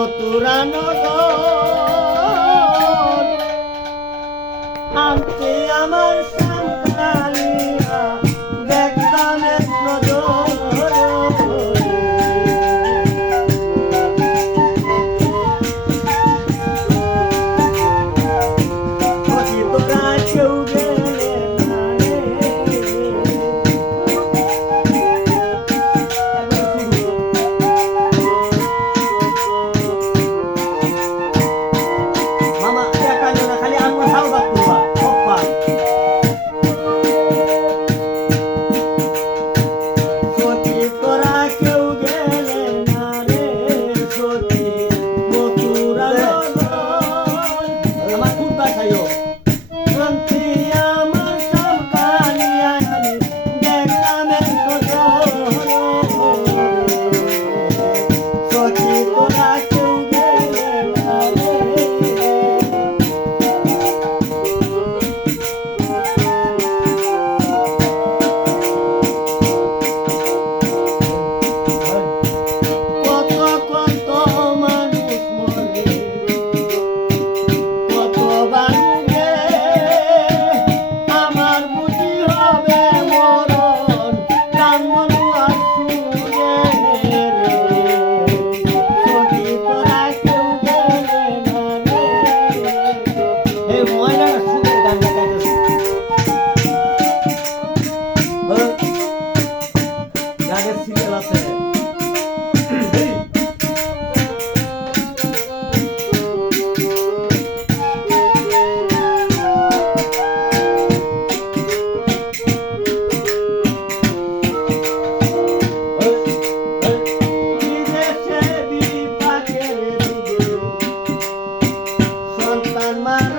মতুরা নগর আনতে আমার সন্তান মা